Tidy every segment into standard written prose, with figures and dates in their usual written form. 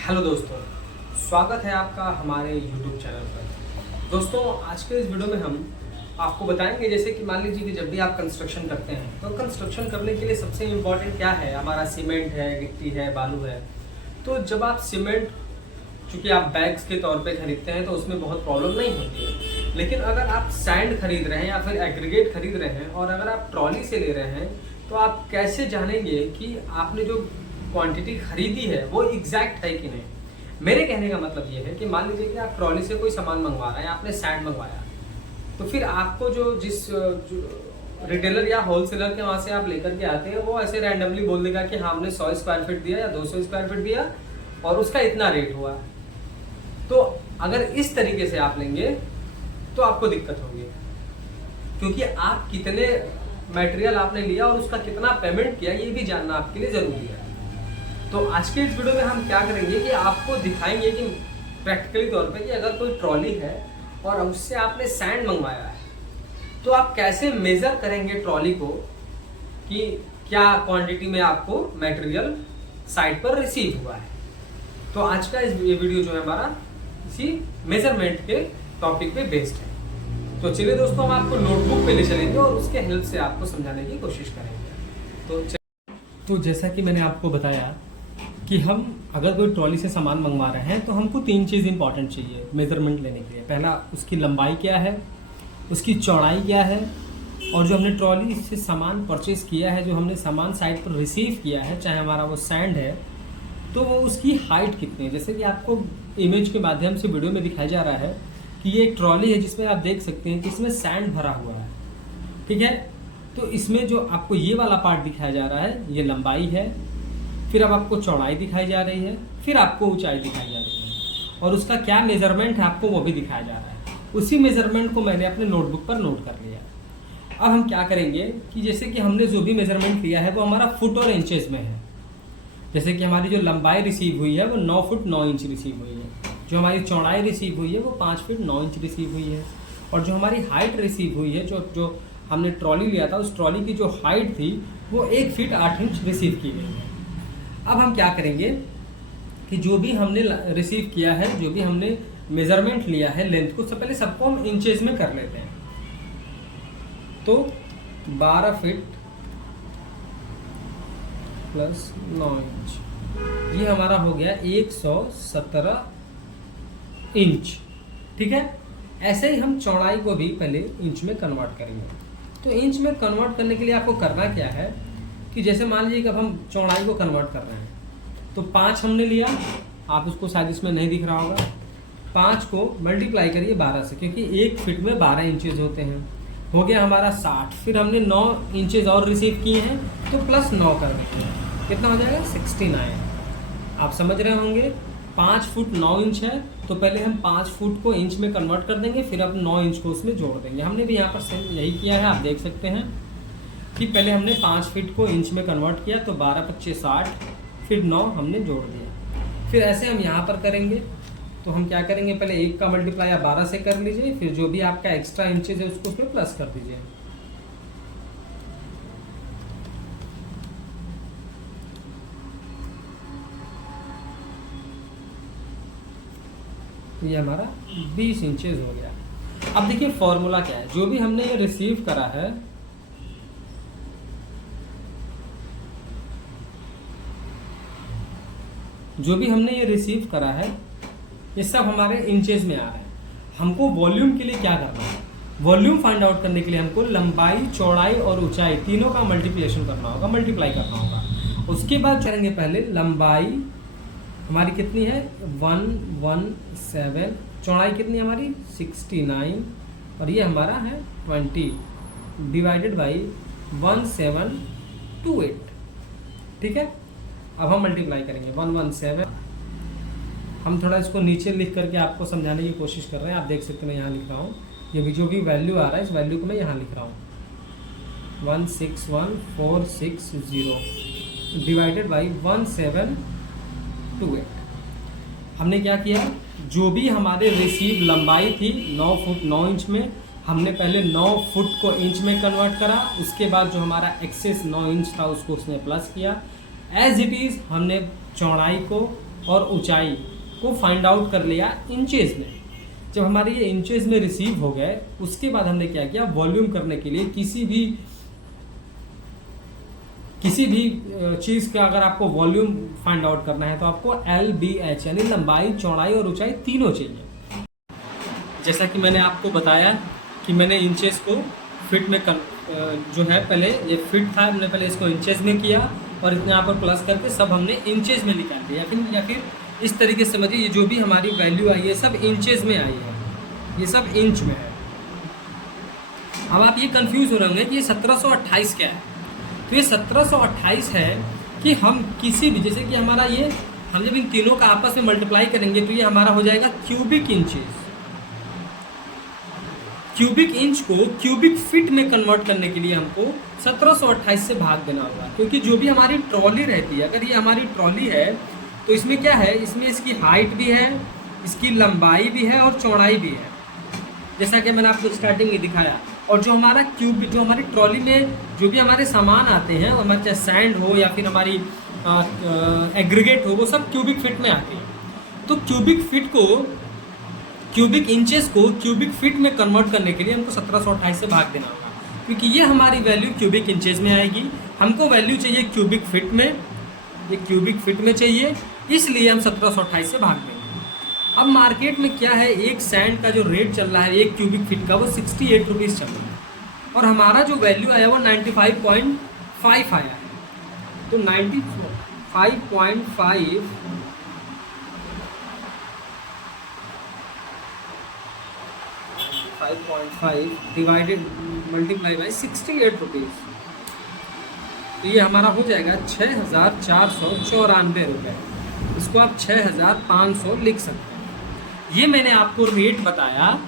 Hello दोस्तों, स्वागत है आपका हमारे YouTube चैनल पर। दोस्तों, आज के इस वीडियो में हम आपको बताएंगे जैसे कि मान लीजिए कि जब भी आप कंस्ट्रक्शन करते हैं तो कंस्ट्रक्शन करने के लिए सबसे इम्पोर्टेंट क्या है, हमारा सीमेंट है, गिट्टी है, बालू है। तो जब आप सीमेंट चूँकि आप बैग्स के तौर पे खरीदते हैं तो उसमें बहुत प्रॉब्लम नहीं होती है, लेकिन अगर आप सैंड खरीद रहे हैं या फिर एग्रीगेट खरीद रहे हैं और अगर आप ट्रॉली से ले रहे हैं तो आप कैसे जानेंगे कि आपने जो क्वांटिटी खरीदी है वो एग्जैक्ट है कि नहीं। मेरे कहने का मतलब ये है कि मान लीजिए कि आप ट्रॉली से कोई सामान मंगवा रहे हैं, आपने सैंड मंगवाया, तो फिर आपको जो रिटेलर या होलसेलर के वहाँ से आप लेकर के आते हैं वो ऐसे रैंडमली बोल देगा कि हाँ हमने 100 स्क्वायर फीट दिया या 200 स्क्वायर फीट दिया और उसका इतना रेट हुआ। तो अगर इस तरीके से आप लेंगे तो आपको दिक्कत होगी, क्योंकि आप कितने मटेरियल आपने लिया और उसका कितना पेमेंट किया ये भी जानना आपके लिए ज़रूरी है। तो आज के इस वीडियो में हम क्या करेंगे कि आपको दिखाएंगे कि प्रैक्टिकली तौर पे कि अगर कोई ट्रॉली है और उससे आपने सैंड मंगवाया है तो आप कैसे मेज़र करेंगे ट्रॉली को कि क्या क्वांटिटी में आपको मटेरियल साइट पर रिसीव हुआ है। तो आज का ये वीडियो जो है हमारा इसी मेजरमेंट के टॉपिक पे बेस्ड है। तो चलिए दोस्तों, हम आपको नोटबुक पे ले चलेंगे और उसके हेल्प से आपको समझाने की कोशिश करेंगे। तो जैसा कि मैंने आपको बताया कि हम अगर कोई ट्रॉली से सामान मंगवा रहे हैं तो हमको 3 चीज़ इंपॉर्टेंट चाहिए मेजरमेंट लेने के लिए। पहला, उसकी लंबाई क्या है, उसकी चौड़ाई क्या है, और जो हमने ट्रॉली से सामान परचेज किया है, जो हमने सामान साइट पर रिसीव किया है, चाहे हमारा वो सैंड है, तो वो उसकी हाइट कितनी है। जैसे कि आपको इमेज के माध्यम से वीडियो में दिखाया जा रहा है कि ये एक ट्रॉली है जिसमें आप देख सकते हैं कि इसमें सैंड भरा हुआ है, ठीक है। तो इसमें जो आपको ये वाला पार्ट दिखाया जा रहा है ये लंबाई है, फिर अब आपको चौड़ाई दिखाई जा रही है, फिर आपको ऊंचाई दिखाई जा रही है, और उसका क्या मेजरमेंट है आपको वो भी दिखाया जा रहा है। उसी मेजरमेंट को मैंने अपने नोटबुक पर नोट कर लिया। अब हम क्या करेंगे कि जैसे कि हमने जो भी मेजरमेंट लिया है वो हमारा फुट और इंचेस में है। जैसे कि हमारी जो लंबाई रिसीव हुई है वो 9 फुट 9 इंच रिसीव हुई है, जो हमारी चौड़ाई रिसीव हुई है वो 5 फीट 9 इंच रिसीव हुई है, और जो हमारी हाइट रिसीव हुई है, जो हमने ट्रॉली लिया था उस ट्रॉली की जो हाइट थी वो 1 फीट 8 इंच रिसीव की गई है। अब हम क्या करेंगे कि जो भी हमने रिसीव किया है, जो भी हमने मेजरमेंट लिया है लेंथ को, सबसे पहले सबको हम इंचेस में कर लेते हैं। तो 12 फीट प्लस 9 इंच ये हमारा हो गया 117 इंच, ठीक है। ऐसे ही हम चौड़ाई को भी पहले इंच में कन्वर्ट करेंगे। तो इंच में कन्वर्ट करने के लिए आपको करना क्या है कि जैसे मान लीजिए कि अब हम चौड़ाई को कन्वर्ट कर रहे हैं तो 5 हमने लिया, आप उसको शायद इसमें नहीं दिख रहा होगा, 5 को मल्टीप्लाई करिए 12 से, क्योंकि 1 फीट में 12 इंचेज होते हैं, हो गया हमारा 60। फिर हमने 9 इंचेज और रिसीव किए हैं तो प्लस 9 कर देते हैं, कितना हो जाएगा 69। आप समझ रहे होंगे 5 फुट 9 इंच है तो पहले हम 5 फुट को इंच में कन्वर्ट कर देंगे, फिर अब 9 इंच को उसमें जोड़ देंगे। हमने भी यहाँ पर सेम यही किया है, आप देख सकते हैं कि पहले हमने 5 फीट को इंच में कन्वर्ट किया तो 12 25 60, फिर 9 हमने जोड़ दिया। फिर ऐसे हम यहाँ पर करेंगे तो हम क्या करेंगे, पहले 1 का मल्टीप्लाई आप 12 से कर लीजिए, फिर जो भी आपका एक्स्ट्रा इंचेज है उसको उसमें प्लस कर दीजिए। ये हमारा 20 इंचेज हो गया। अब देखिए फॉर्मूला क्या है, जो भी हमने ये रिसीव करा है ये सब हमारे इंचेस में आ रहा है। हमको वॉल्यूम के लिए क्या करना है, वॉल्यूम फाइंड आउट करने के लिए हमको लंबाई, चौड़ाई और ऊंचाई तीनों का मल्टीप्लिकेशन करना होगा, मल्टीप्लाई करना होगा। उसके बाद करेंगे पहले लंबाई हमारी कितनी है 117, चौड़ाई कितनी हमारी 69, और ये हमारा है 20 डिवाइडेड बाई 1728, ठीक है। अब हम मल्टीप्लाई करेंगे 117। हम थोड़ा इसको नीचे लिख करके आपको समझाने की कोशिश कर रहे हैं, आप देख सकते हैं मैं यहाँ लिख रहा हूँ, ये भी जो भी वैल्यू आ रहा है इस वैल्यू को मैं यहाँ लिख रहा हूँ 161460 डिवाइडेड बाई 1728। हमने क्या किया, जो भी हमारे रिसीव लंबाई थी 9 फुट 9 इंच में, हमने पहले 9 फुट को इंच में कन्वर्ट करा, उसके बाद जो हमारा एक्सेस 9 इंच था उसको उसने प्लस किया। एज इट इज़ हमने चौड़ाई को और ऊंचाई को फाइंड आउट कर लिया इंचेस में। जब हमारे ये इंचेस में रिसीव हो गए, उसके बाद हमने क्या किया, वॉल्यूम करने के लिए किसी भी चीज का अगर आपको वॉल्यूम फाइंड आउट करना है तो आपको LBH यानी लंबाई, चौड़ाई और ऊंचाई तीनों चाहिए। जैसा कि मैंने आपको बताया कि मैंने इंचेस को फिट में जो है, पहले ये फिट था, हमने पहले इसको इंचेस में किया और इतना यहाँ पर प्लस करके सब हमने इंचेस में निकाल दिया। या फिर इस तरीके से समझिए, ये जो भी हमारी वैल्यू आई है सब इंचेस में आई है, ये सब इंच में है। अब आप ये कंफ्यूज हो रहे होंगे कि ये 1728 क्या है। तो ये 1728 है कि हम किसी भी, जैसे कि हमारा ये, हम जब इन तीनों का आपस में मल्टीप्लाई करेंगे तो ये हमारा हो जाएगा क्यूबिक इंचेस। क्यूबिक इंच को क्यूबिक फीट में कन्वर्ट करने के लिए हमको 1728 से भाग देना होगा, क्योंकि जो भी हमारी ट्रॉली रहती है, अगर ये हमारी ट्रॉली है तो इसमें क्या है, इसमें इसकी हाइट भी है, इसकी लंबाई भी है और चौड़ाई भी है, जैसा कि मैंने आपको स्टार्टिंग में दिखाया। और जो हमारा जो हमारी ट्रॉली में जो भी हमारे सामान आते हैं, हमारे चाहे सैंड हो या फिर हमारी एग्रीगेट हो, वो सब क्यूबिक फीट में आते हैं। तो क्यूबिक इंचेस को क्यूबिक फीट में कन्वर्ट करने के लिए हमको 1728 से भाग देना होगा, क्योंकि ये हमारी वैल्यू क्यूबिक इंचेस में आएगी। हमको वैल्यू चाहिए क्यूबिक फीट में, ये क्यूबिक फीट में चाहिए, इसलिए हम 1728 से भाग देंगे। अब मार्केट में क्या है, एक सैंड का जो रेट चल रहा है एक क्यूबिक फीट का, वो 68 रुपीज़ चल रहा है और हमारा जो वैल्यू आया वो 95.5 आया है। तो 95.5 डिवाइडेड मल्टीप्लाई बाई 68 रुपीज़, तो ये हमारा हो जाएगा 6494 रुपये। इसको आप 6500 लिख सकते हैं। ये मैंने आपको रेट बताया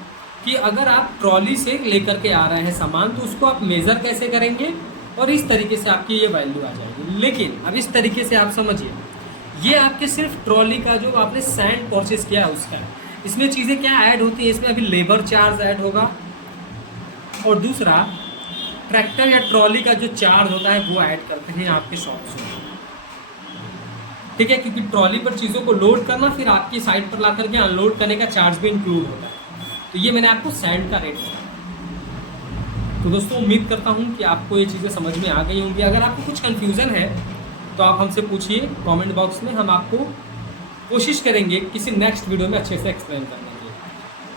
कि अगर आप ट्रॉली से लेकर के आ रहे हैं सामान तो उसको आप मेज़र कैसे करेंगे और इस तरीके से आपकी ये वैल्यू आ जाएगी। लेकिन अब इस तरीके से आप समझिए, ये आपके सिर्फ ट्रॉली का जो आपने सैंड परचेस किया है उसका, इसमें चीज़ें क्या ऐड होती हैं, इसमें अभी लेबर चार्ज ऐड होगा और दूसरा ट्रैक्टर या ट्रॉली का जो चार्ज होता है वो ऐड करते हैं आपके शॉप से, ठीक है, क्योंकि ट्रॉली पर चीज़ों को लोड करना फिर आपकी साइड पर ला करके अनलोड करने का चार्ज भी इंक्लूड होता है। तो ये मैंने आपको सैंड का रेट बताया। तो दोस्तों उम्मीद करता हूँ कि आपको ये चीज़ें समझ में आ गई होंगी। अगर आपको कुछ कन्फ्यूज़न है तो आप हमसे पूछिए कमेंट बॉक्स में, हम आपको कोशिश करेंगे किसी नेक्स्ट वीडियो में अच्छे से एक्सप्लेन करने की।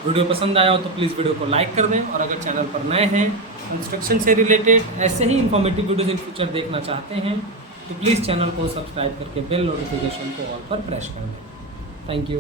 वीडियो पसंद आया हो तो प्लीज़ वीडियो को लाइक कर दें और अगर चैनल पर नए हैं, कंस्ट्रक्शन से रिलेटेड ऐसे ही इन्फॉर्मेटिव वीडियोज़ इन फ्यूचर देखना चाहते हैं तो प्लीज़ चैनल को सब्सक्राइब करके बेल नोटिफिकेशन को ऑल पर प्रेस कर दें। Thank you.